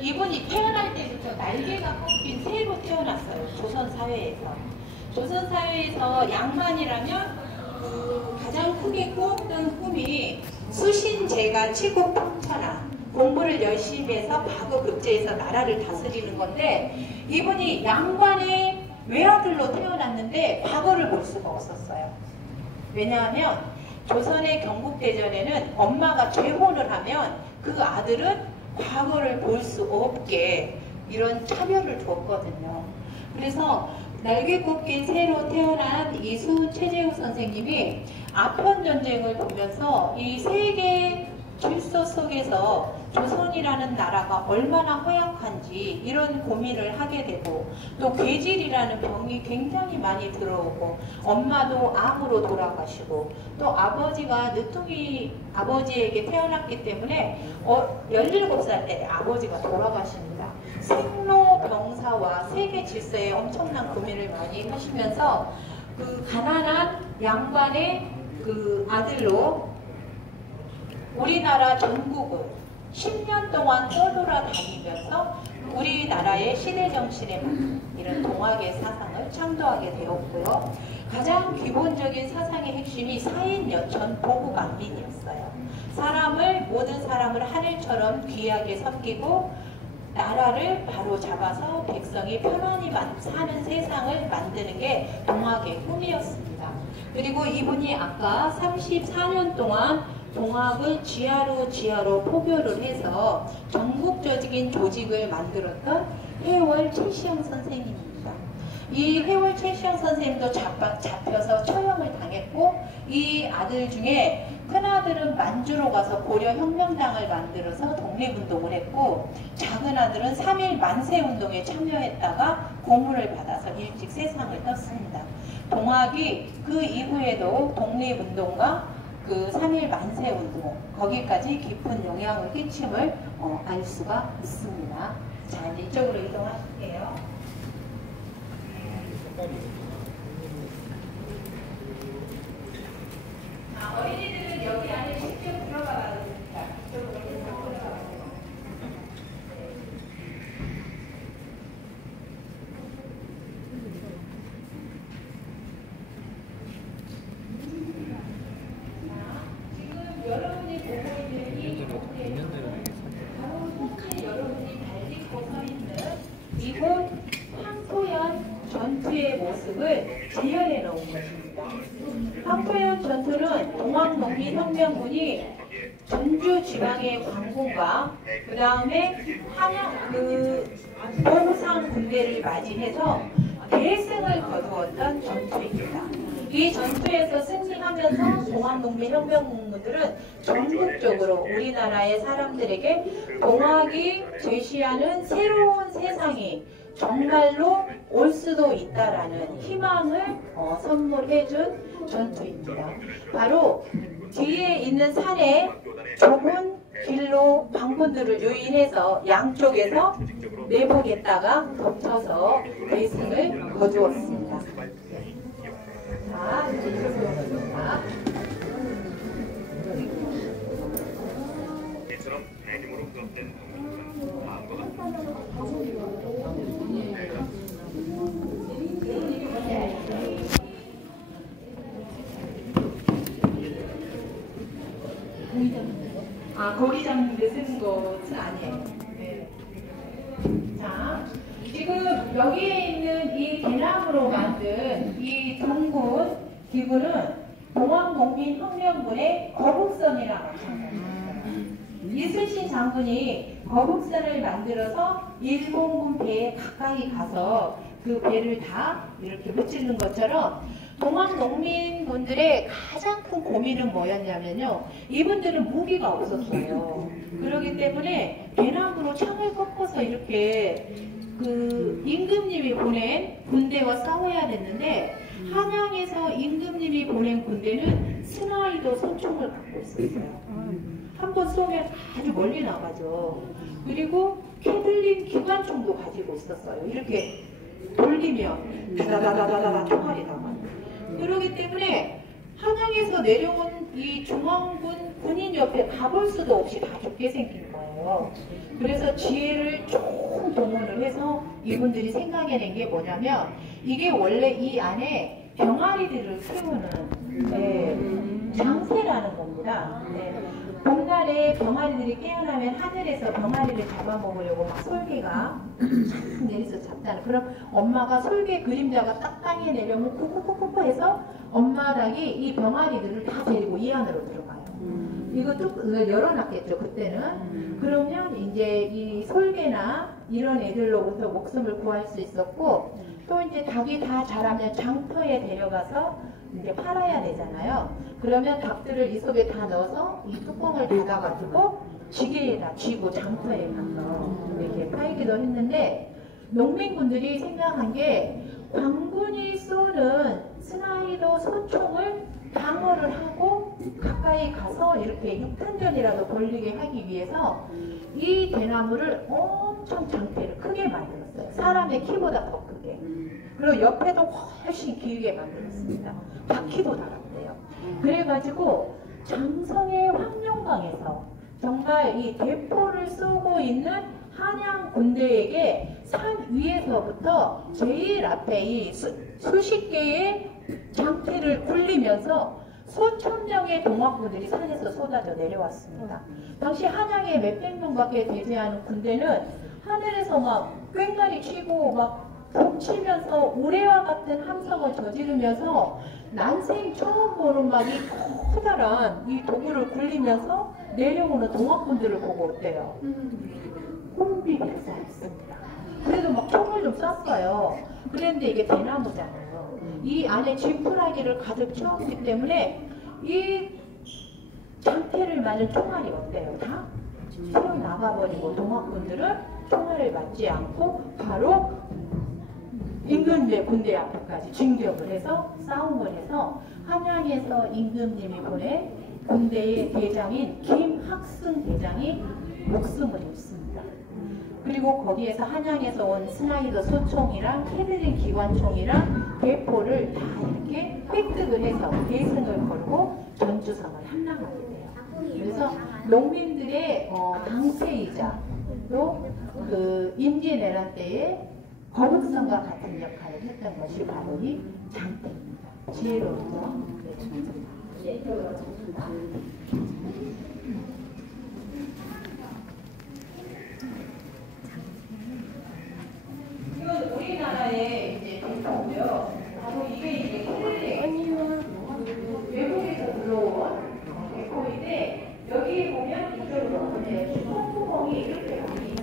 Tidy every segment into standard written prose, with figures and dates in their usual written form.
이분이 태어날 때부터 날개가 꺾인 새로 태어났어요. 조선 사회에서. 조선 사회에서 양반이라면 가장 크게 꾸었던 꿈이 수신제가 치국평천하, 공부를 열심히 해서 과거급제해서 나라를 다스리는 건데, 이분이 양반의 외아들로 태어났는데 과거를 볼 수가 없었어요. 왜냐하면 조선의 경국대전에는 엄마가 재혼을 하면 그 아들은 과거를 볼 수 없게 이런 차별을 두었거든요. 그래서 날개 꺾인 새로 태어난 이수훈 최재우 선생님이 아편전쟁을 보면서 이 세계 질서 속에서 조선이라는 나라가 얼마나 허약한지 이런 고민을 하게 되고, 또 괴질이라는 병이 굉장히 많이 들어오고, 엄마도 암으로 돌아가시고, 또 아버지가 늦둥이 아버지에게 태어났기 때문에 17살 때 아버지가 돌아가십니다. 생로병사와 세계 질서에 엄청난 고민을 많이 하시면서 그 가난한 양반의 그 아들로 우리나라 전국을 10년 동안 떠돌아다니면서 우리나라의 시대정신에 맞는 이런 동학의 사상을 창조하게 되었고요. 가장 기본적인 사상의 핵심이 사인여천 보국안민이었어요. 모든 사람을 하늘처럼 귀하게 섬기고 나라를 바로 잡아서 백성이 편안히 사는 세상을 만드는 게 동학의 꿈이었습니다. 그리고 이분이 아까 34년 동안 동학을 지하로 포교를 해서 전국적인 조직을 만들었던 해월 최시영 선생님입니다. 이 해월 최시영 선생님도 잡혀서 처형을 당했고, 이 아들 중에 큰아들은 만주로 가서 고려혁명당을 만들어서 독립운동을 했고, 작은 아들은 3.1 만세운동에 참여했다가 고문을 받아서 일찍 세상을 떴습니다. 동학이 그 이후에도 독립운동과 그 3.1 만세운동, 거기까지 깊은 영향을 끼침을 알 수가 있습니다. 자, 이제 이쪽으로 이동할게요. 자, 어린이들은 여기 안에 직접 들어가 봐도 됩니다. 이쪽으로 계속 들어가세요. 여러분이 보고 있는 이 동네는 바로 현재 여러분이 발 딛고 서 있는 이곳 황토현 전투의 모습을 재현해 놓은 것입니다. 황토현 전투는 동학농민혁명군이 전주 지방의 관군과 그 다음에 동상 군대를 맞이해서 대승을 거두었던 전투입니다. 이 전투에서 승리하면서 동학농민혁명군들은 전국적으로 우리나라의 사람들에게 동학이 제시하는 새로운 세상이 정말로 올 수도 있다라는 희망을 선물해준 전투입니다. 바로 뒤에 있는 산에 좁은 길로 관군들을 유인해서 양쪽에서 내복에다가 덮쳐서 대승을 거두었습니다. 자, 이제 이렇게 오겠습니다. 이처럼 대규모로 구성된 동물은 다음과 같습니다. 고기 잡는 데 쓰는 것은 아니에요. 네. 자, 지금 여기에 있는 이 대나무로 만든 이 둥근 기구는 동학농민혁명군의 거북선이라고 합니다. 이순신 장군이 거북선을 만들어서 일본군 배에 가까이 가서 그 배를 다 이렇게 무찌르는 것처럼 동학농민분들의 가장 큰 고민은 뭐였냐면요, 이분들은 무기가 없었어요. 그렇기 때문에 대나무로 창을 꺾어서 이렇게 그 임금님이 보낸 군대와 싸워야 됐는데, 한양에서 임금님이 보낸 군대는 스나이더 소총을 갖고 있었어요. 한번 쏘면 아주 멀리 나가죠. 그리고 캐들린 기관총도 가지고 있었어요. 이렇게 돌리면 다다다다다다 총알이 나가요. 그렇기 때문에 한양에서 내려온 이 중앙군 군인 옆에 가볼 수도 없이 다 죽게 생긴 거예요. 거예요. 그래서 지혜를 총 동원을 해서 이분들이 생각해낸 게 뭐냐면 이게 원래 이 안에 병아리들을 키우는 장새라는 겁니다. 봄날에 병아리들이 깨어나면 하늘에서 병아리를 잡아먹으려고 막 솔개가 내려서 잡잖아요. 그럼 엄마가 솔개 그림자가 딱 땅에 내려오면 콕콕콕콕 해서 엄마 닭이 이 병아리들을 다 데리고 이 안으로 들어가요. 이거 쭉 열어놨겠죠 그때는. 그러면 이제 이 솔개나 이런 애들로부터 목숨을 구할 수 있었고, 또 이제 닭이 다 자라면 장터에 데려가서 이제 팔아야 되잖아요. 그러면 닭들을 이 속에 다 넣어서 이 뚜껑을 닫아가지고 지게에다 쥐고 장터에 가서 이렇게 팔기도 했는데, 농민분들이 생각한 게 광군이 쏘는 스나이더 소총을 방어를 하고 가까이 가서 이렇게 6탄전이라도 걸리게 하기 위해서 이 대나무를 엄청 장태를 크게 만들었어요. 사람의 키보다 더 크게. 그리고 옆에도 훨씬 길게 만들었습니다. 바퀴도 달았대요. 그래가지고 장성의 황룡강에서 정말 이 대포를 쏘고 있는 한양 군대에게 산 위에서부터 제일 앞에 이 수십 개의 장태를 굴리면서 수천 명의 동학부들이 산에서 쏟아져 내려왔습니다. 당시 한양에 몇백 명밖에 되지 않은 군대는 하늘에서 막 꽹과리 치고 막 벅치면서 우레와 같은 함성을 저지르면서 난생 처음 보는 막 이 커다란 이 도구를 굴리면서 내려오는 동학군들을 보고 어때요? 혼비백산했습니다. 그래도 막 총을 좀 쐈어요. 그런데 이게 대나무잖아요. 이 안에 지푸라기를 가득 채웠기 때문에 이 장태를 맞은 총알이 어때요? 다 튀어나가버리고 동학군들은 총알을 맞지 않고 바로 임금님의 군대 앞에까지 진격을 해서 싸움을 해서 한양에서 임금님이 보낸 군대의 대장인 김학승 대장이 목숨을 잃습니다. 그리고 거기에서 한양에서 온 스나이더 소총이랑 캐들린 기관총이랑 대포를 다 이렇게 획득을 해서 대승을 걸고 전주성을 함락하게 돼요. 그래서 농민들의 방패이자 또 그 임진왜란 때에 거북선과 같은 역할을 했던 것이 바로 이 장태입니다. 지혜로운죠? 네. 이건 우리나라의 이제 대포고요. 바로 이게 이제 외국에서 들어온 대포인데, 여기 보면 이쪽으로 보면 뚜껑이 이렇게 많이 있습니다.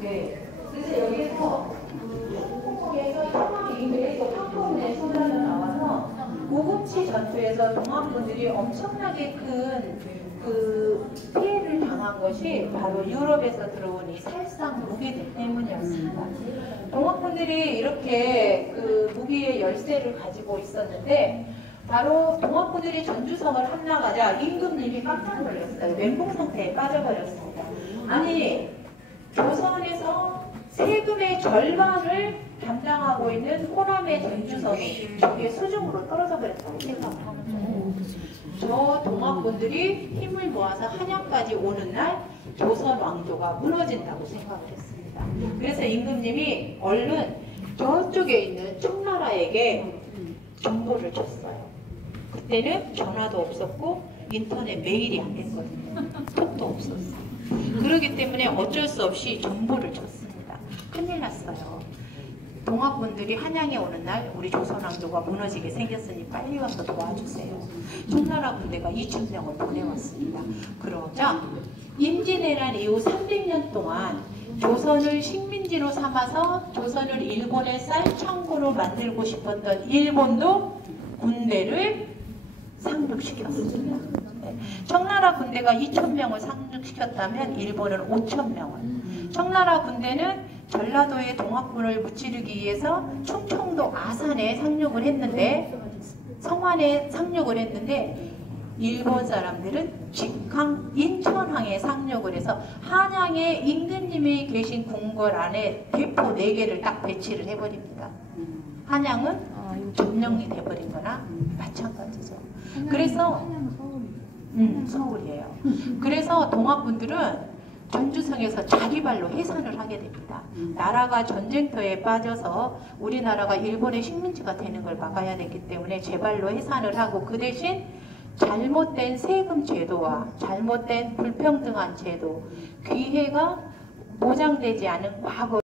네. 그래서 여기서 뚜껑에서 상황이 그래서 탕통에 쏟아져 나와서 고급지 전투에서 동학군들이 엄청나게 큰 그 피해를 당한 것이 바로 유럽에서 들어온 이 살상 무기들 때문이었습니다. 동학군들이 이렇게 그 무기의 열쇠를 가지고 있었는데, 바로 동학군들이 전주성을 함락하자 임금님이 깜짝 놀랐어요. 멘붕 상태에 빠져버렸습니다. 아니, 조선에서 세금의 절반을 담당하고 있는 호남의 전주성이 저게 수중으로 떨어져 버렸다고 생각하면 저 동학군들이 힘을 모아서 한양까지 오는 날 조선 왕조가 무너진다고 생각을 했습니다. 그래서 임금님이 얼른 저쪽에 있는 청나라에게 정보를 줬어요. 그때는 전화도 없었고 인터넷 메일이 안 됐거든요. 톡도 없었어요. 그렇기 때문에 어쩔 수 없이 정보를 줬습니다. 큰일 났어요. 동학군들이 한양에 오는 날 우리 조선왕조가 무너지게 생겼으니 빨리 와서 도와주세요. 청나라 군대가 2,000명을 보내왔습니다. 그러자 임진왜란 이후 300년 동안 조선을 식민지로 삼아서 조선을 일본의 쌀창고로 만들고 싶었던 일본도 군대를 상륙시켰습니다. 청나라 군대가 2,000명을 상륙시켰다면 일본은 5,000명을. 청나라 군대는 전라도의 동학군을 무찌르기 위해서 충청도 아산에 상륙을 했는데, 성안에 상륙을 했는데, 일본 사람들은 직항 인천항에 상륙을 해서 한양에 임금님이 계신 궁궐 안에 대포 4개를 딱 배치를 해버립니다. 한양은 점령이 돼버린 거나 마찬가지죠. 그래서 서울이에요. 그래서 동학분들은 전주성에서 자기 발로 해산을 하게 됩니다. 나라가 전쟁터에 빠져서 우리나라가 일본의 식민지가 되는 걸 막아야 되기 때문에 제 발로 해산을 하고 그 대신 잘못된 세금 제도와 잘못된 불평등한 제도, 귀해가 보장되지 않은 과거